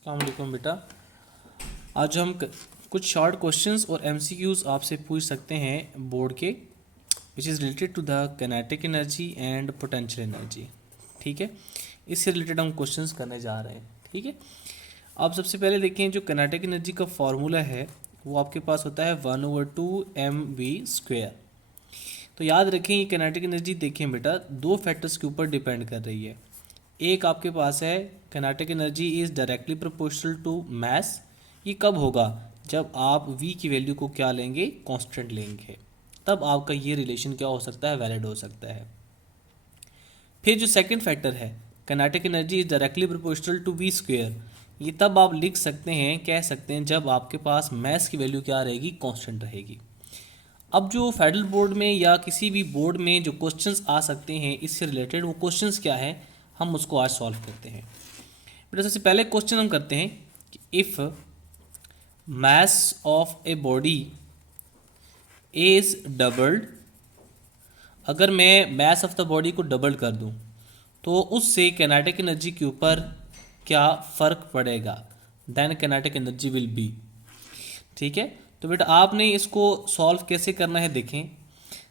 अस्सलाम वालेकुम बेटा। आज हम कुछ शॉर्ट क्वेश्चंस और एमसीक्यूज आपसे पूछ सकते हैं बोर्ड के, which is related to the kinetic energy and potential energy. ठीक है, इससे रिलेटेड हम क्वेश्चंस करने जा रहे हैं। ठीक है, आप सबसे पहले देखें जो काइनेटिक एनर्जी का फॉर्मूला है वो आपके पास होता है 1/2 mv²। तो याद रखें ये काइनेटिक एनर्जी देखें बेटा दो फैक्टर्स के ऊपर डिपेंड कर रही है। एक आपके पास है kinetic energy is directly proportional to mass. ये कब होगा? जब आप v की वैल्यू को क्या लेंगे, कांस्टेंट लेंगे, तब आपका ये रिलेशन क्या हो सकता है, वैलिड हो सकता है। फिर जो सेकंड फैक्टर है kinetic energy is directly proportional to v², ये तब आप लिख सकते हैं, कह सकते हैं जब आपके पास मास की वैल्यू क्या रहेगी, कांस्टेंट रहेगी। अब जो फेडरल बोर्ड में या किसी भी बोर्ड में जो क्वेश्चंस आ सकते हैं इससे रिलेटेड, वो क्वेश्चंस क्या है, हम उसको आज सॉल्व करते हैं। बेटा सबसे पहले क्वेश्चन हम करते हैं कि if mass of a body is doubled, अगर मैं मास ऑफ द बॉडी को डबल कर दूं तो उससे काइनेटिक एनर्जी के ऊपर क्या फ़र्क पड़ेगा, then kinetic energy will be. ठीक है, तो बेटा आपने इसको सॉल्व कैसे करना है देखें।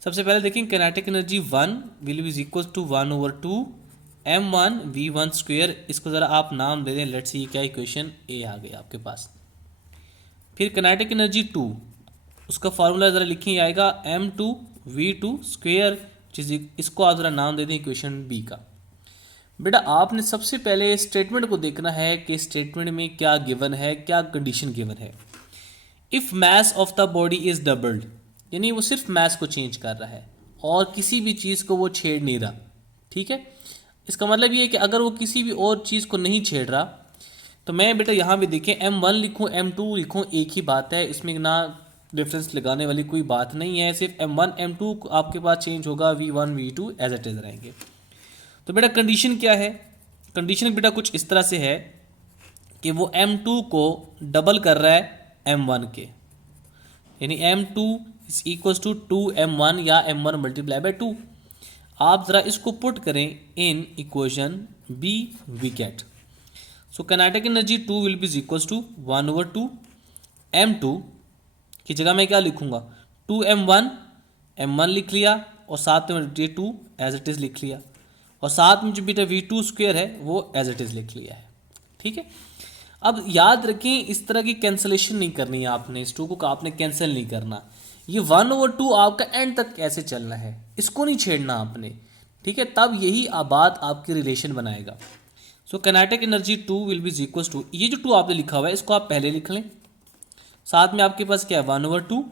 सबसे पहले देखें kinetic energy 1 will be equal to 1/2 m1v1²। इसको ज़रा आप नाम दे दें, लेट्स सी क्या इक्वेशन ए आ गई आपके पास। फिर काइनेटिक एनर्जी 2, उसका फार्मूला ज़रा लिखिए आएगा m2v2², इसको आप ज़रा नाम दे दें इक्वेशन बी का। बेटा आपने सबसे पहले स्टेटमेंट को देखना है कि स्टेटमेंट में क्या गिवन है, क्या कंडीशन गिवन है। If mass of the body is doubled, यानी वो सिर्फ मास को चेंज कर रहा है और किसी भी चीज़ को वो छेड़ नहीं रहा। ठीक है, इसका मतलब ये है कि अगर वो किसी भी और चीज़ को नहीं छेड़ रहा तो मैं बेटा यहाँ भी देखें m1 लिखूँ m2 लिखूँ एक ही बात है, इसमें ना डिफरेंस लगाने वाली कोई बात नहीं है। सिर्फ m1 m2 आपके पास चेंज होगा, v1 v2 as it is रहेंगे। तो बेटा कंडीशन क्या है? कंडीशन बेटा कुछ इस तरह से है कि वो m2 को डबल कर रहा है m1 के, यानी m2 is equal to 2m1 या m1 मल्टीप्लाई बाय 2। आप ज़रा इसको पुट करें in equation B, we get so kinetic energy 2 will be equal to 1/2 m2 की जगह मैं क्या लिखूंगा, 2m1, m1 लिख लिया और साथ में ये 2 एज इट इज़ लिख लिया, और साथ में जो बेटा v2² है वो एज इट इज़ लिख लिया है। ठीक है, अब याद रखें इस तरह की कैंसलेशन नहीं करनी है आपने, इस 2 को आपने कैंसिल नहीं करना। ये 1/2 आपका एंड तक कैसे चलना है, इसको नहीं छेड़ना आपने। ठीक है, तब यही बात आपकी रिलेशन बनाएगा। So kinetic energy 2 will be equal to, ये जो 2 आपने लिखा हुआ है इसको आप पहले लिख लें, साथ में आपके पास क्या है 1/2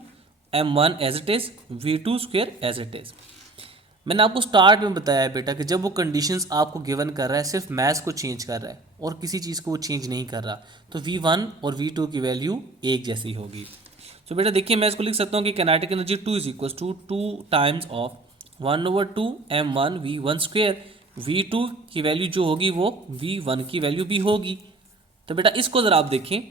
m1 as it is, v2² as it is. मैंने आपको स्टार्ट में बताया बेटा कि जब वो कंडीशंस आपको गिवन कर रहा है, सिर्फ मैथ्स को चेंज कर रहा है और किसी चीज़ को वो चेंज नहीं कर रहा, तो v1 और v2 की वैल्यू एक जैसी होगी। तो बेटा देखिए मैं इसको लिख सकता हूँ कि kinetic energy 2 is equal to 2 times of 1/2 m1 v1²। v2 की वैल्यू जो होगी वो v1 की वैल्यू भी होगी। तो बेटा इसको ज़रा आप देखें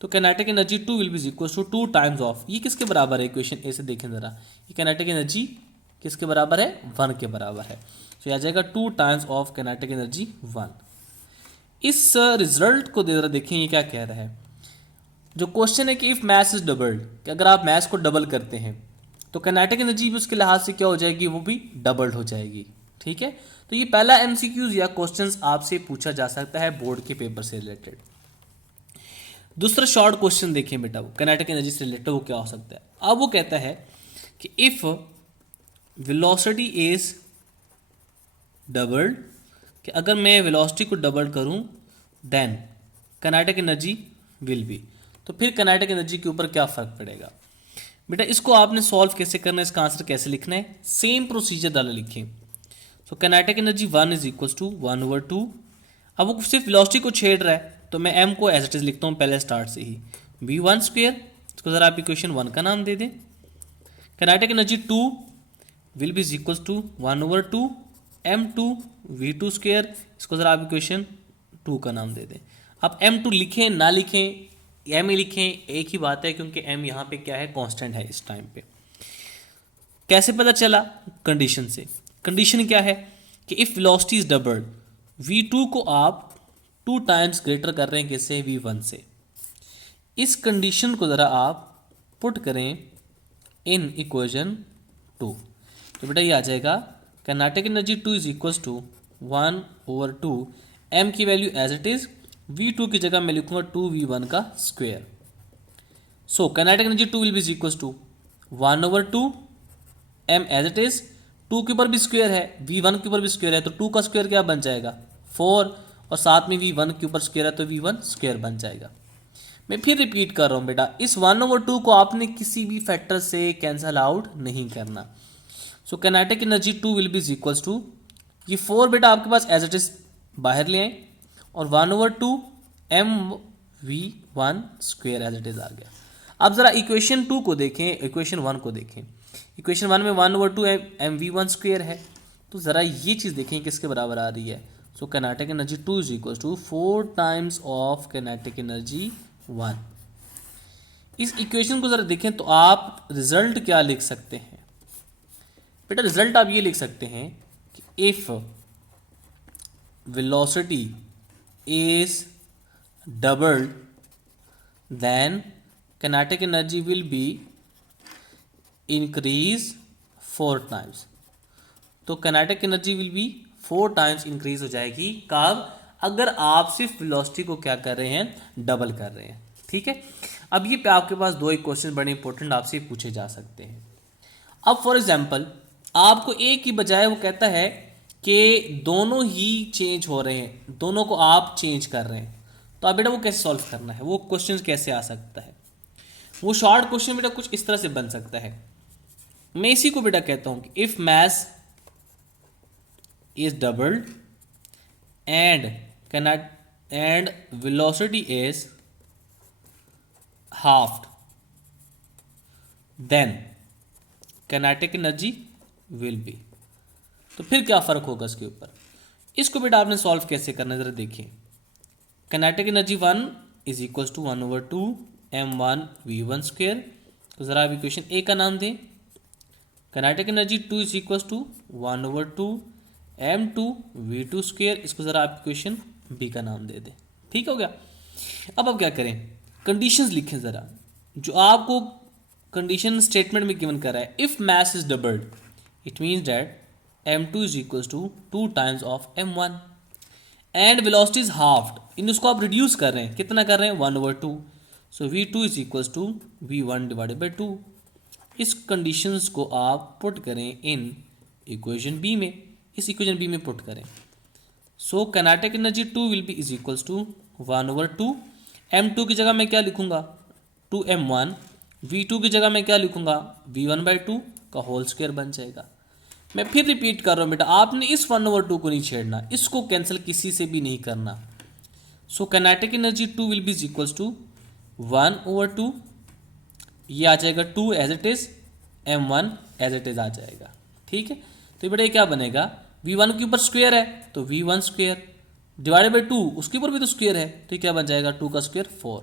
तो kinetic energy 2 will be equal to 2 times of, ये किसके बराबर है, इक्वेशन ए से देखें ज़रा, ये काइनेटिक एनर्जी किसके बराबर है, 1 के बराबर है। तो आ जाएगा 2 टाइम्स ऑफ काइनेटिक एनर्जी 1। इस रिजल्ट को ज़रा देखें ये क्या कह रहा है। जो क्वेश्चन है कि इफ़ मास इज डबल्ड, कि अगर आप मास को डबल करते हैं तो काइनेटिक एनर्जी भी उसके लिहाज से क्या हो जाएगी, वो भी डबल्ड हो जाएगी। ठीक है, तो ये पहला एमसीक्यूज या क्वेश्चंस आपसे पूछा जा सकता है बोर्ड के पेपर से रिलेटेड। दूसरा शॉर्ट क्वेश्चन देखें बेटा, वो काइनेटिक एनर्जी से रिलेटेड वो क्या हो सकता है। अब वो कहता है कि इफ़ वेलोसिटी इज डबल्ड, कि अगर मैं वेलोसिटी को डबल करूं then kinetic energy will be, तो फिर काइनेटिक एनर्जी के ऊपर क्या फ़र्क पड़ेगा। बेटा इसको आपने सॉल्व कैसे करना है, इसका आंसर कैसे लिखना है, सेम प्रोसीजर डाला लिखें। So kinetic energy 1 is equal to 1/2, अब वो सिर्फ वेलोसिटी को छेड़ रहा है तो मैं m को एज इट इज़ लिखता हूँ पहले स्टार्ट से ही, v1², इसको ज़रा आप इक्वेशन 1 का नाम दे दें। Kinetic energy 2 will be equal to 1/2 m2 v2², इसको ज़रा आप इक्वेशन 2 का नाम दे दें। अब m2 लिखें ना लिखें, m ही लिखें, एक ही बात है, क्योंकि m यहाँ पे क्या है, कांस्टेंट है इस टाइम पे। कैसे पता चला, कंडीशन से। कंडीशन क्या है कि if velocity is doubled, v2 को आप 2 टाइम्स ग्रेटर कर रहे हैं किससे, V1 से। इस कंडीशन को ज़रा आप पुट करें इन इक्वेशन 2, तो बेटा ये आ जाएगा kinetic energy 2 is equals to 1/2 m की value as it is, V2 की जगह मैं लिखूंगा 2V1 का square. So kinetic energy 2 will be equals to 1/2 m as it is, 2 के ऊपर भी स्क्वायर है, V1 के ऊपर भी स्क्वायर है, तो 2 का स्क्वायर क्या बन जाएगा 4, और साथ में V1 के ऊपर स्क्वायर है तो V1 स्क्वायर बन जाएगा। मैं फिर रिपीट कर रहा हूँ बेटा, इस 1/2 को आपने किसी भी फैक्टर से कैंसल आउट नहीं करना। So kinetic energy 2 will be equals to, ये 4 बेटा आपके पास एज इट इज बाहर ले आए, और 1/2 mv1 square as it is आ गया। अब जरा इक्वेशन 2 को देखें, इक्वेशन 1 को देखें। इक्वेशन 1 में 1/2 mv1 स्क्वायर है, तो ज़रा ये चीज़ देखें किसके बराबर आ रही है। So kinetic energy 2 is equal to 4 times of kinetic energy 1। इस इक्वेशन को ज़रा देखें तो आप रिजल्ट क्या लिख सकते हैं बेटा, रिजल्ट आप ये लिख सकते हैं कि if velocity is doubled then kinetic energy will be increase 4 times। तो kinetic energy will be 4 times increase हो जाएगी कब, अगर आप सिर्फ वेलोसिटी को क्या कर रहे हैं, डबल कर रहे हैं। ठीक है, अब ये पे आपके पास दो एक क्वेश्चन बड़े इंपॉर्टेंट आपसे पूछे जा सकते हैं। अब फॉर एग्जांपल आपको एक की बजाय वो कहता है कि दोनों ही चेंज हो रहे हैं, दोनों को आप चेंज कर रहे हैं, तो आप बेटा वो कैसे सॉल्व करना है, वो क्वेश्चन कैसे आ सकता है। वो शॉर्ट क्वेश्चन बेटा कुछ इस तरह से बन सकता है। मैं इसी को बेटा कहता हूं कि if mass is doubled and velocity is halved, then kinetic energy will be. तो फिर क्या फर्क होगा इसके ऊपर, इसको बेटा आपने सॉल्व कैसे करना है जरा देखिए। Kinetic energy 1 is equals to 1/2 m1 v1 square, तो ज़रा आप इक्वेशन ए का नाम दें। Kinetic energy 2 is equals to 1/2 m2 v2 square, इसको ज़रा आप इक्वेशन बी का नाम दे दें। ठीक हो गया। अब आप क्या करें, कंडीशंस लिखें ज़रा, जो आपको कंडीशन स्टेटमेंट में गिवन कर रहा है। If mass is doubled it means that m2 is equals to 2 times of m1 and velocity is halved, इन उसको आप रिड्यूस कर रहे हैं, कितना कर रहे हैं 1/2, so v2 is equals to v1 divided by 2। इस कंडीशंस को आप पुट करें इन इक्वेशन बी में, इस इक्वेशन बी में पुट करें। So kinetic energy 2 will be is equals to 1/2 m2 की जगह मैं क्या लिखूंगा 2m1, v2 की जगह मैं क्या लिखूंगा v1/2 का होल स्क्वायर बन जाएगा। मैं फिर रिपीट कर रहा हूँ बेटा, आपने इस 1/2 को नहीं छेड़ना, इसको कैंसिल किसी से भी नहीं करना। So kinetic energy 2 will be equals to 1/2, ये आ जाएगा 2 as it is, m1 as it is आ जाएगा। ठीक है, तो बेटा ये क्या बनेगा, v1 के ऊपर स्क्वायर है तो v1 स्क्वायर डिवाइडेड बाई 2, उसके ऊपर भी तो स्क्वायर है, तो क्या बन जाएगा 2 का स्क्वायर 4।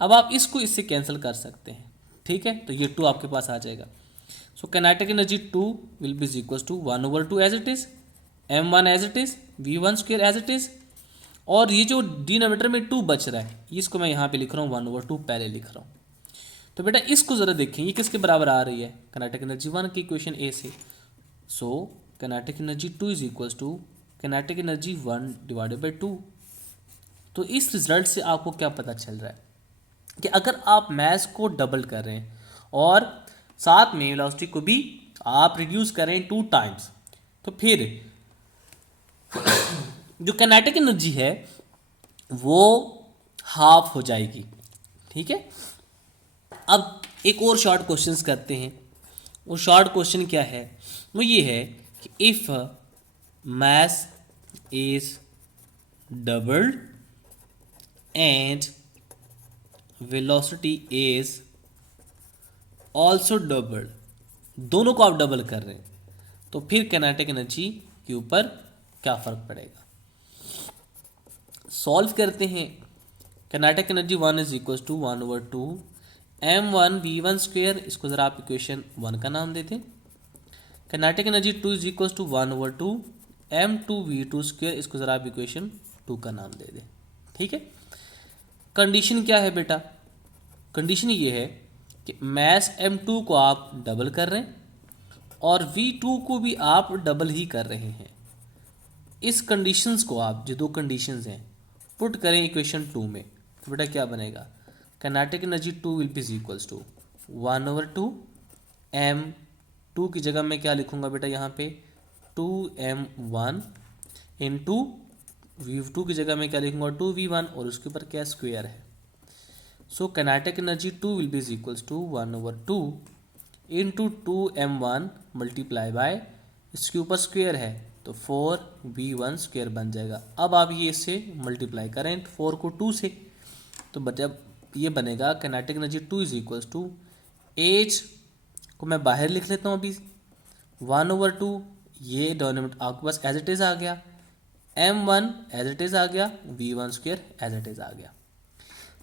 अब आप इसको इससे कैंसिल कर सकते हैं। ठीक है, तो ये 2 आपके पास आ जाएगा। So kinetic energy 2 will be equals to 1/2 as it is, m1 as it is, v1 square as it is, और ये जो डिनोमिनेटर में 2 बच रहा है इसको मैं यहाँ पे लिख रहा हूँ 1/2 पहले लिख रहा हूँ। तो बेटा इसको ज़रा देखें ये किसके बराबर आ रही है, काइनेटिक एनर्जी 1 की इक्वेशन ए से। So kinetic energy 2 is equals to kinetic energy 1 divided by 2। तो इस रिजल्ट से आपको क्या पता चल रहा है कि अगर आप मास को डबल कर रहे हैं और साथ में वेलोसिटी को भी आप रिड्यूस करें 2 टाइम्स, तो फिर जो काइनेटिक एनर्जी है वो हाफ हो जाएगी। ठीक है, अब एक और शॉर्ट क्वेश्चंस करते हैं। वो शॉर्ट क्वेश्चन क्या है, वो ये है कि if mass is doubled and velocity is also doubled, दोनों को आप डबल कर रहे हैं, तो फिर काइनेटिक एनर्जी के ऊपर क्या फर्क पड़ेगा। सॉल्व करते हैं। Kinetic energy 1 is equal to 1/2 m1 v1 square, इसको ज़रा आप इक्वेशन 1 का नाम देते हैं। Kinetic energy 2 is equal to 1/2 m2 v2 square, इसको ज़रा आप इक्वेशन 2 का नाम दे दें। ठीक है। कंडीशन क्या है बेटा, कंडीशन ये है कि मैस m2 को आप डबल कर रहे हैं और v2 को भी आप डबल ही कर रहे हैं। इस कंडीशंस को आप, जो दो कंडीशंस हैं, पुट करें इक्वेशन 2 में, तो बेटा क्या बनेगा, kinetic energy 2 will be equals to 1/2 m2 की जगह मैं क्या लिखूंगा बेटा यहाँ पे 2m1 इंटू v2 की जगह मैं क्या लिखूंगा 2v1 और उसके ऊपर क्या स्क्वायर है। So kinetic energy 2 will be equals to 1/2 into 2m1 multiply by इसके ऊपर स्क्वायर है तो 4v1 स्क्वायर बन जाएगा। अब आप ये इससे मल्टीप्लाई करें 4 को 2 से, तो जब ये बनेगा kinetic energy 2 is equals to H को मैं बाहर लिख लेता हूँ अभी 1/2, ये डिनोमिनेटर आपके पास एज इट इज़ आ गया, m1 एज इट इज़ आ गया, v1 square as it is आ गया।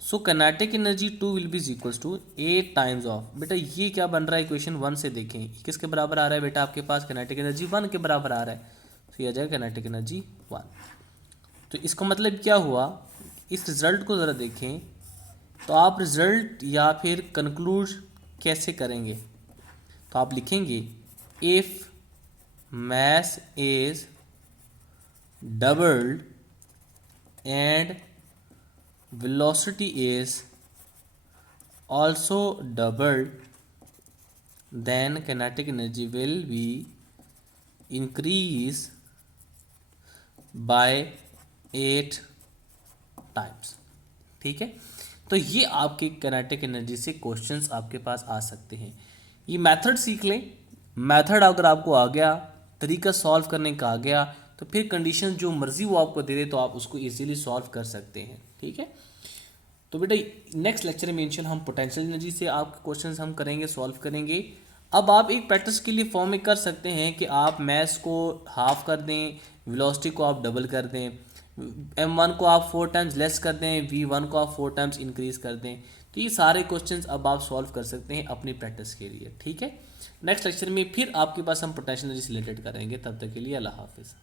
So kinetic energy 2 will be equals to 8 times of, बेटा ये क्या बन रहा है इक्वेशन 1 से देखें, किसके बराबर आ रहा है बेटा आपके पास काइनेटिक एनर्जी 1 के बराबर आ रहा है, तो ये आ जाएगा काइनेटिक एनर्जी 1। तो इसका मतलब क्या हुआ, इस रिजल्ट को ज़रा देखें तो आप रिजल्ट या फिर कंक्लूड कैसे करेंगे, तो आप लिखेंगे if mass is doubled and velocity is also doubled, then kinetic energy will be increase by 8 times। ठीक है, तो ये आपके kinetic एनर्जी से क्वेश्चंस आपके पास आ सकते हैं। ये मेथड सीख लें, मेथड अगर आपको आ गया, तरीका सॉल्व करने का आ गया, तो फिर कंडीशन जो मर्जी वो आपको दे दे तो आप उसको इजीली सॉल्व कर सकते हैं। ठीक है, तो बेटा नेक्स्ट लेक्चर में मेंशन हम पोटेंशियल एनर्जी से आपके क्वेश्चंस हम करेंगे, सॉल्व करेंगे। अब आप एक प्रैक्टिस के लिए फॉर्म में कर सकते हैं कि आप मैस को हाफ कर दें, वेलोसिटी को आप डबल कर दें, m1 को आप 4 टाइम्स लेस कर दें, v1 को आप 4 टाइम्स इंक्रीज कर दें। तो ये सारे क्वेश्चंस अब आप सॉल्व कर सकते हैं अपनी प्रैक्टिस के लिए। ठीक है, नेक्स्ट लेक्चर में फिर आपके पास हम पोटेंशियल एनर्जी से रिलेटेड करेंगे। तब तक के लिए अल्लाह हाफिज़।